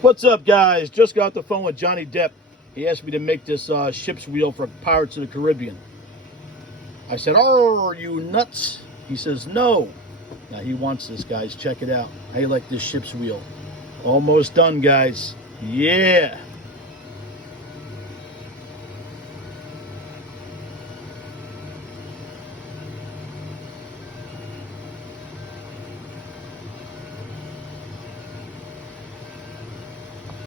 What's up, guys? Just got off the phone with Johnny Depp. He asked me to make this ship's wheel for Pirates of the Caribbean. I said, "Oh, are you nuts?" He says, "No." Now he wants this, guys. Check it out. How you like this ship's wheel? Almost done, guys. Yeah.